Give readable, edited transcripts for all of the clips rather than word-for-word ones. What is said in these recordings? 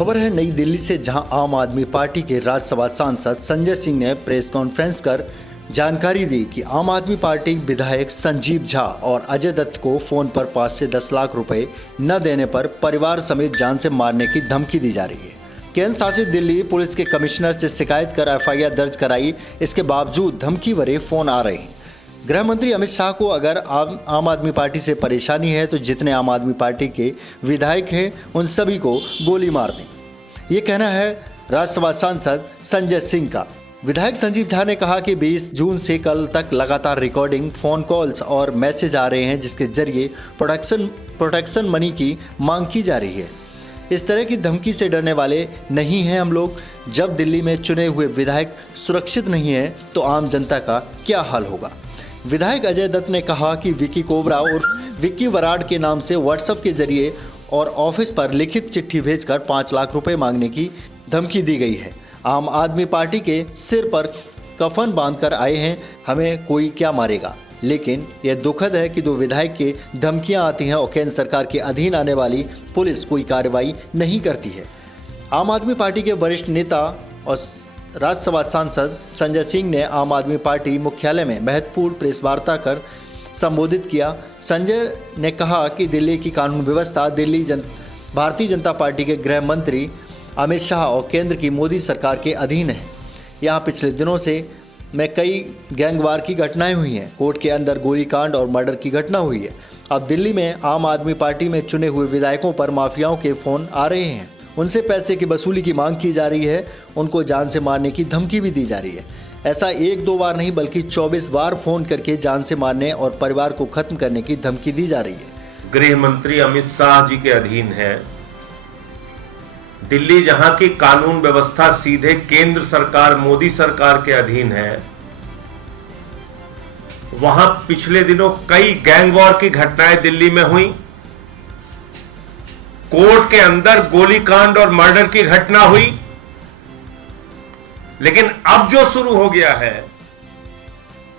खबर है नई दिल्ली से, जहां आम आदमी पार्टी के राज्यसभा सांसद संजय सिंह ने प्रेस कॉन्फ्रेंस कर जानकारी दी कि आम आदमी पार्टी विधायक संजीव झा और अजय दत्त को फोन पर 5 से 10 लाख रुपए न देने पर परिवार समेत जान से मारने की धमकी दी जा रही है। केंद्र शासित दिल्ली पुलिस के कमिश्नर से शिकायत कर एफआईआर दर्ज कराई, इसके बावजूद धमकी भरे फोन आ रहे हैं। गृह मंत्री अमित शाह को अगर आम आदमी पार्टी से परेशानी है तो जितने आम आदमी पार्टी के विधायक हैं उन सभी को गोली मार दें, ये कहना है राज्यसभा सांसद संजय सिंह का। विधायक संजीव झा ने कहा कि 20 जून से कल तक लगातार रिकॉर्डिंग, फोन कॉल्स और मैसेज आ रहे हैं जिसके जरिए प्रोटेक्शन मनी की मांग की जा रही है। इस तरह की धमकी से डरने वाले नहीं हैं हम लोग। जब दिल्ली में चुने हुए विधायक सुरक्षित नहीं है तो आम जनता का क्या हाल होगा। विधायक अजय दत्त ने कहा कि विकी कोबरा और विक्की वराड के नाम से व्हाट्सएप के जरिए और ऑफिस पर लिखित चिट्ठी भेजकर 5 लाख रुपए मांगने की धमकी दी गई है। आम आदमी पार्टी के सिर पर कफन बांधकर आए हैं, हमें कोई क्या मारेगा। लेकिन यह दुखद है कि 2 विधायक की धमकियां आती हैं और केंद्र सरकार के अधीन आने वाली पुलिस कोई कार्रवाई नहीं करती है। आम आदमी पार्टी के वरिष्ठ नेता और राज्यसभा सांसद संजय सिंह ने आम आदमी पार्टी मुख्यालय में महत्वपूर्ण प्रेस वार्ता कर संबोधित किया। संजय ने कहा कि दिल्ली की कानून व्यवस्था भारतीय जनता पार्टी के गृह मंत्री अमित शाह और केंद्र की मोदी सरकार के अधीन है। यहाँ पिछले दिनों में कई गैंगवार की घटनाएं हुई हैं, कोर्ट के अंदर गोलीकांड और मर्डर की घटना हुई है। अब दिल्ली में आम आदमी पार्टी में चुने हुए विधायकों पर माफियाओं के फोन आ रहे हैं, उनसे पैसे की वसूली की मांग की जा रही है, उनको जान से मारने की धमकी भी दी जा रही है। ऐसा 1-2 बार नहीं बल्कि 24 बार फोन करके जान से मारने और परिवार को खत्म करने की धमकी दी जा रही है। गृह मंत्री अमित शाह जी के अधीन है दिल्ली, जहां की कानून व्यवस्था सीधे केंद्र सरकार मोदी सरकार के अधीन है। वहां पिछले दिनों कई गैंग वॉर की घटनाएं दिल्ली में हुई, कोर्ट के अंदर गोलीकांड और मर्डर की घटना हुई। लेकिन अब जो शुरू हो गया है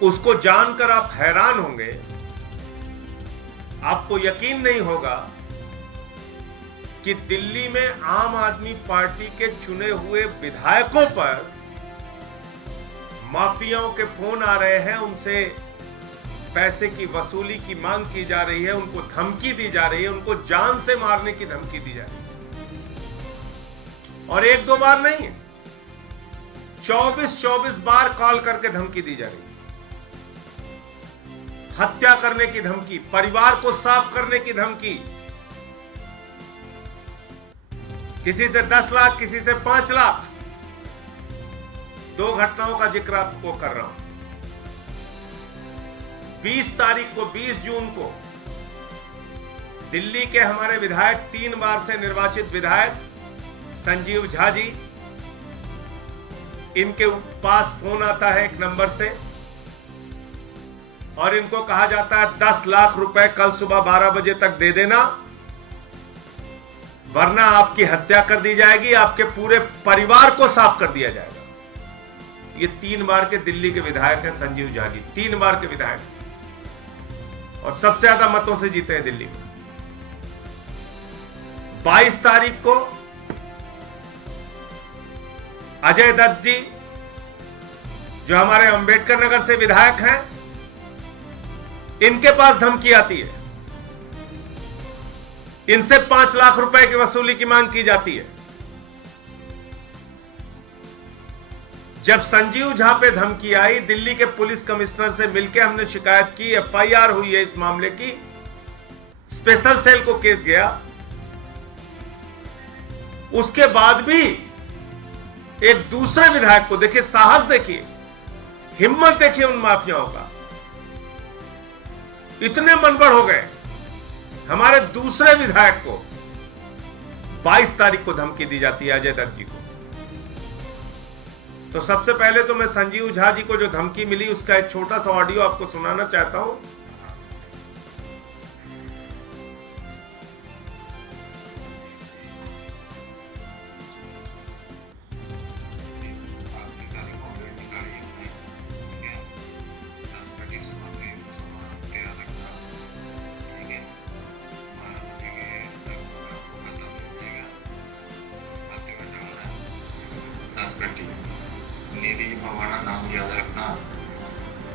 उसको जानकर आप हैरान होंगे, आपको यकीन नहीं होगा कि दिल्ली में आम आदमी पार्टी के चुने हुए विधायकों पर माफियाओं के फोन आ रहे हैं, उनसे पैसे की वसूली की मांग की जा रही है, उनको धमकी दी जा रही है, उनको जान से मारने की धमकी दी जा रही है। और 1-2 बार नहीं, 24 बार कॉल करके धमकी दी जा रही है। हत्या करने की धमकी, परिवार को साफ करने की धमकी, किसी से 10 लाख, किसी से 5 लाख। 2 घटनाओं का जिक्र आपको कर रहा हूं। 20 तारीख को, 20 जून को दिल्ली के हमारे विधायक, 3 बार से निर्वाचित विधायक संजीव झा जी, इनके पास फोन आता है एक नंबर से और इनको कहा जाता है 10 लाख रुपए कल सुबह 12 बजे तक दे देना, वरना आपकी हत्या कर दी जाएगी, आपके पूरे परिवार को साफ कर दिया जाएगा। ये 3 बार के दिल्ली के विधायक हैं संजीव झा जी, 3 बार के विधायक, और सबसे ज्यादा मतों से जीते हैं दिल्ली में। 22 तारीख को अजय दत्त जी, जो हमारे अंबेडकर नगर से विधायक हैं, इनके पास धमकी आती है, इनसे 5 लाख रुपए की वसूली की मांग की जाती है। जब संजीव झा पे धमकी आई, दिल्ली के पुलिस कमिश्नर से मिलकर हमने शिकायत की, एफआईआर हुई है इस मामले की, स्पेशल सेल को केस गया। उसके बाद भी एक दूसरे विधायक को, देखिए साहस, देखिए हिम्मत, देखिए उन माफियाओं का, इतने मनबड़ हो गए। हमारे दूसरे विधायक को 22 तारीख को धमकी दी जाती है, अजय दत्त जी को। तो सबसे पहले तो मैं संजीव झा जी को जो धमकी मिली उसका एक छोटा सा ऑडियो आपको सुनाना चाहता हूं। भवाना नाम याद रखना।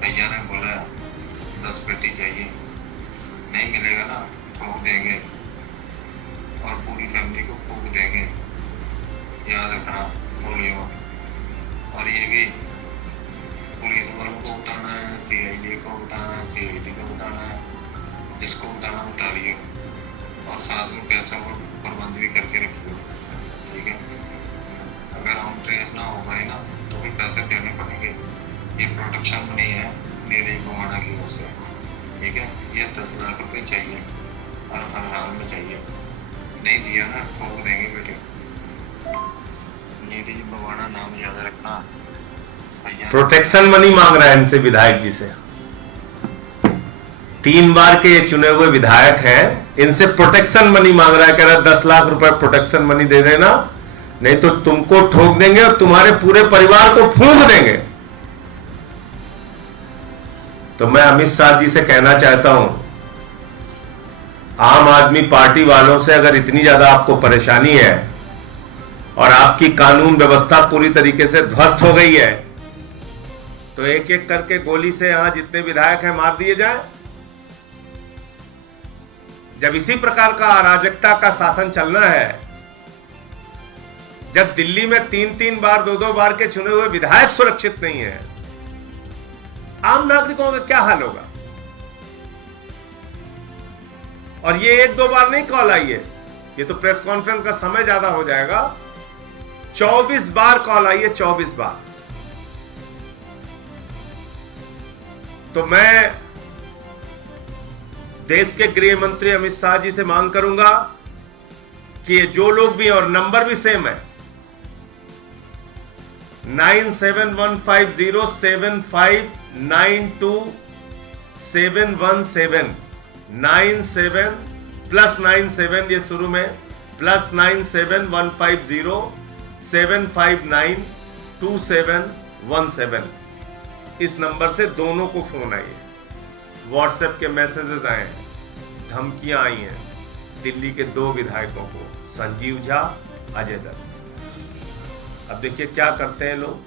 भैया ने बोला 10 पेटी चाहिए, नहीं मिलेगा ना फूक देंगे और पूरी फैमिली को फूक देंगे, याद रखना बोलियो। और ये भी पुलिस वालों को बताना है, CID को बताना है, CID को बताना है, जिसको बताना बता लियो। और साथ में पैसों का प्रबंध भी करके रखिए, ठीक है। अगर हम ट्रेस ना हो पाए ना तो भी पैसे देने पड़ेंगे। ये प्रोटेक्शन मनी है मेरे भवाना की ओर से, ठीक है। ये 10 लाख रुपए चाहिए और हर हाल में चाहिए, नहीं दिया ना ठोक देंगे बेटे। मेरी भवाना नाम याद रखना। भैया प्रोटेक्शन मनी मांग रहा है इनसे, विधायक जी से। 3 बार के ये चुने हुए विधायक हैं, इनसे प्रोटेक्शन मनी मांग रहा है। कह रहा है 10 लाख रुपए प्रोटेक्शन मनी दे देना, नहीं तो तुमको ठोक देंगे और तुम्हारे पूरे परिवार को फूंक देंगे। तो मैं अमित शाह जी से कहना चाहता हूं, आम आदमी पार्टी वालों से अगर इतनी ज्यादा आपको परेशानी है और आपकी कानून व्यवस्था पूरी तरीके से ध्वस्त हो गई है, तो एक एक करके गोली से यहां जितने विधायक हैं मार दिए जाए। जब इसी प्रकार का अराजकता का शासन चलना है, जब दिल्ली में 3-3 बार 2-2 बार के चुने हुए विधायक सुरक्षित नहीं है, आम नागरिकों का क्या हाल होगा। और ये 1-2 बार नहीं कॉल आई है, ये तो प्रेस कॉन्फ्रेंस का समय ज्यादा हो जाएगा। 24 बार कॉल आई है, 24 बार। तो मैं देश के गृह मंत्री अमित शाह जी से मांग करूंगा कि ये जो लोग भी हैं, और नंबर भी सेम है, 971507592717 97+97 ये शुरू में +971507592717 इस नंबर से दोनों को फोन आई है, व्हाट्सएप के मैसेजेस आए हैं, धमकियां आई हैं दिल्ली के 2 विधायकों को, संजीव झा, अजय दत्त। अब देखिए क्या करते हैं लोग,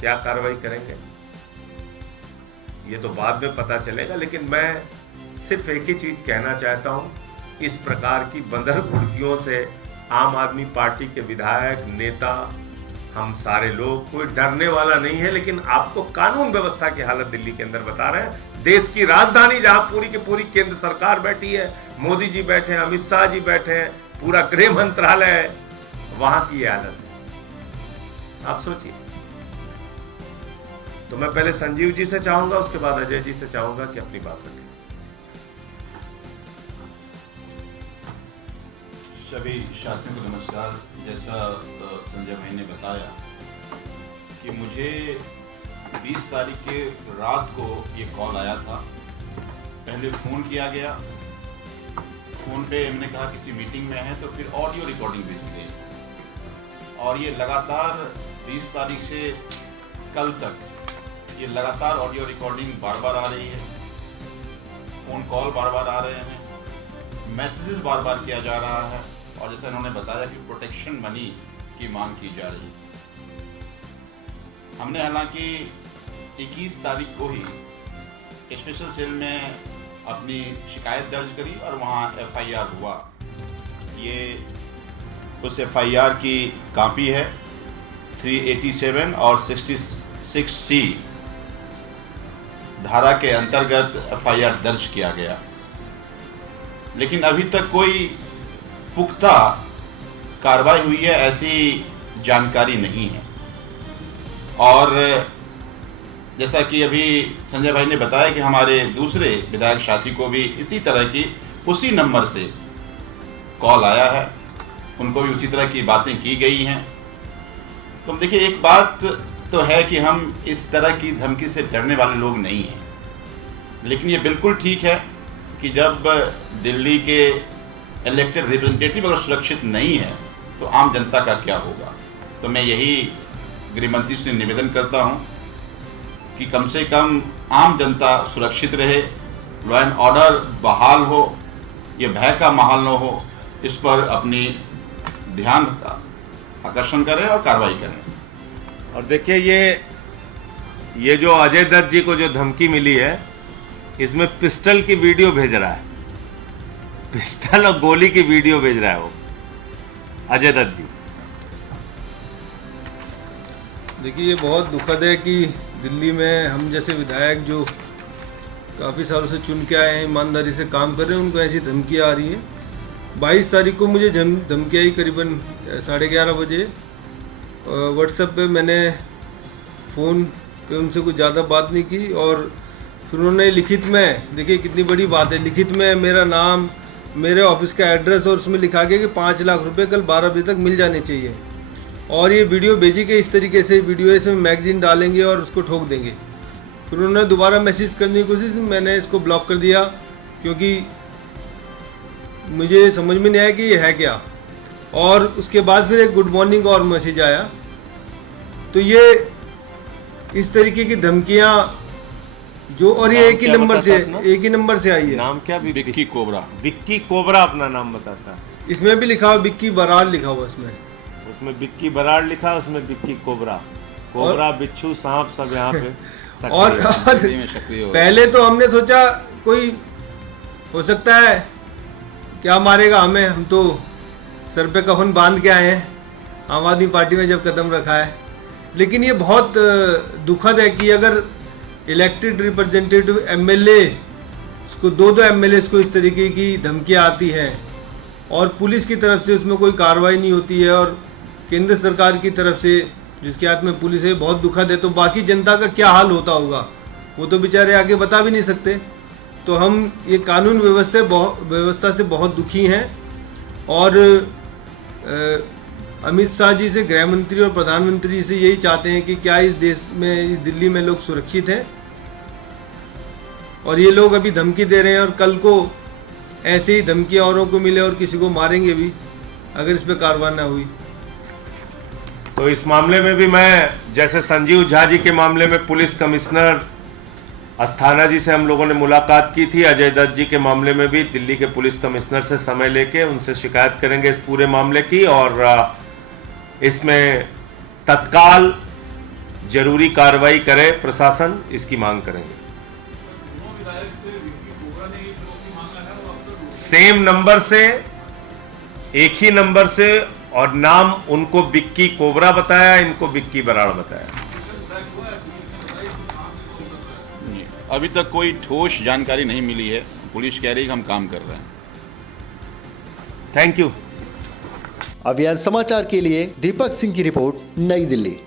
क्या कार्रवाई करेंगे ये तो बाद में पता चलेगा। लेकिन मैं सिर्फ एक ही चीज कहना चाहता हूं, इस प्रकार की बंदर घुड़कियों से आम आदमी पार्टी के विधायक, नेता, हम सारे लोग, कोई डरने वाला नहीं है। लेकिन आपको कानून व्यवस्था की हालत दिल्ली के अंदर बता रहे हैं। देश की राजधानी जहां पूरी की पूरी केंद्र सरकार बैठी है, मोदी जी बैठे हैं, अमित शाह जी बैठे हैं, पूरा गृह मंत्रालय है, वहां की हालत है, आप सोचिए। तो मैं पहले संजीव जी से चाहूंगा, उसके बाद अजय जी से चाहूंगा कि अपनी बात रखें। सभी साथियों को नमस्कार। जैसा संजय भाई ने बताया कि मुझे 20 तारीख के रात को ये कॉल आया था। पहले फ़ोन किया गया, फ़ोन पे हमने कहा किसी मीटिंग में है, तो फिर ऑडियो रिकॉर्डिंग भेजी गई और ये लगातार 20 तारीख से कल तक ये लगातार ऑडियो रिकॉर्डिंग बार बार आ रही है, फ़ोन कॉल बार बार आ रहे हैं, मैसेजेस बार बार किया जा रहा है। और जैसा इन्होंने बताया कि प्रोटेक्शन मनी की मांग की जा रही है। हमने हालांकि 21 तारीख को ही स्पेशल सेल में अपनी शिकायत दर्ज करी और वहाँ FIR हुआ। ये उस FIR की कॉपी है, 387 और 66C धारा के अंतर्गत FIR दर्ज किया गया। लेकिन अभी तक कोई पुख्ता कार्रवाई हुई है ऐसी जानकारी नहीं है। और जैसा कि अभी संजय भाई ने बताया कि हमारे दूसरे विधायक साथी को भी इसी तरह की उसी नंबर से कॉल आया है, उनको भी उसी तरह की बातें की गई हैं। तो देखिए, एक बात तो है कि हम इस तरह की धमकी से डरने वाले लोग नहीं हैं, लेकिन ये बिल्कुल ठीक है कि जब दिल्ली के इलेक्टेड रिप्रेजेंटेटिव अगर सुरक्षित नहीं है तो आम जनता का क्या होगा। तो मैं यही गृह मंत्री से निवेदन करता हूं कि कम से कम आम जनता सुरक्षित रहे, लॉ एंड ऑर्डर बहाल हो, ये भय का माहौल न हो, इस पर अपनी ध्यान का आकर्षण करें और कार्रवाई करें। और देखिए, ये ये जो अजय दत्त जी को जो धमकी मिली है, इसमें पिस्टल की वीडियो भेज रहा है, पिस्टल और गोली की वीडियो भेज रहा है वो अजय दत्त जी। देखिए, ये बहुत दुखद है कि दिल्ली में हम जैसे विधायक जो काफ़ी सालों से चुन के आए हैं, ईमानदारी से काम कर रहे हैं, उनको ऐसी धमकियाँ आ रही हैं। 22 तारीख को मुझे धमकी आई करीबन 11:30 बजे। व्हाट्सएप पे मैंने फ़ोन पे उनसे कुछ ज़्यादा बात नहीं की, और फिर उन्होंने लिखित में, देखिए कितनी बड़ी बात है, लिखित में मेरा नाम, मेरे ऑफिस का एड्रेस, और उसमें लिखा गया कि 5 लाख रुपए कल 12 बजे तक मिल जाने चाहिए। और ये वीडियो भेजी कि इस तरीके से वीडियो है, इसमें मैगजीन डालेंगे और उसको ठोक देंगे। फिर उन्होंने दोबारा मैसेज करने की कोशिश, मैंने इसको ब्लॉक कर दिया, क्योंकि मुझे समझ में नहीं आया कि ये है क्या। और उसके बाद फिर एक गुड मॉर्निंग और मैसेज आया। तो ये इस तरीके की धमकियाँ जो, और ये एक ही नंबर से आई है। नाम क्या? विक्की कोबरा। विक्की कोबरा अपना नाम बताता है। इसमें भी लिखा हुआ विक्की बराड़ लिखा हुआ उसमें विक्की बराड़ लिखा, उसमें विक्की कोबरा, कोबरा बिच्छू सांप सब यहाँ पे सक्रिय और पहले तो हमने सोचा कोई हो सकता है क्या मारेगा हमें, हम तो सर पे कफन बांध के आए हैं आम आदमी पार्टी में जब कदम रखा है। लेकिन ये बहुत दुखद है कि अगर इलेक्टेड रिप्रेजेंटेटिव एमएलए को 2 एमएलए को इस तरीके की धमकियाँ आती हैं और पुलिस की तरफ से उसमें कोई कार्रवाई नहीं होती है, और केंद्र सरकार की तरफ से जिसके हाथ में पुलिस है, बहुत दुखद है। तो बाकी जनता का क्या हाल होता होगा वो तो बेचारे आगे बता भी नहीं सकते। तो हम ये कानून व्यवस्था से बहुत दुखी हैं, और अमित शाह जी से, गृह मंत्री और प्रधानमंत्री जी से यही चाहते हैं कि क्या इस देश में, इस दिल्ली में लोग सुरक्षित हैं। और ये लोग अभी धमकी दे रहे हैं, और कल को ऐसे ही धमकी औरों को मिले और किसी को मारेंगे भी अगर इस पर कार्रवाई ना हुई। तो इस मामले में भी मैं, जैसे संजीव झा जी के मामले में पुलिस कमिश्नर अस्थाना जी से हम लोगों ने मुलाकात की थी, अजय दत्त जी के मामले में भी दिल्ली के पुलिस कमिश्नर से समय लेके उनसे शिकायत करेंगे इस पूरे मामले की, और इसमें तत्काल जरूरी कार्रवाई करे प्रशासन, इसकी मांग करेंगे। सेम नंबर से, एक ही नंबर से, और नाम उनको विक्की कोबरा बताया, इनको विक्की बराड़ बताया। अभी तक कोई ठोस जानकारी नहीं मिली है। पुलिस कह रही है कि हम काम कर रहे हैं। Thank you. अभियान समाचार के लिए दीपक सिंह की रिपोर्ट, नई दिल्ली।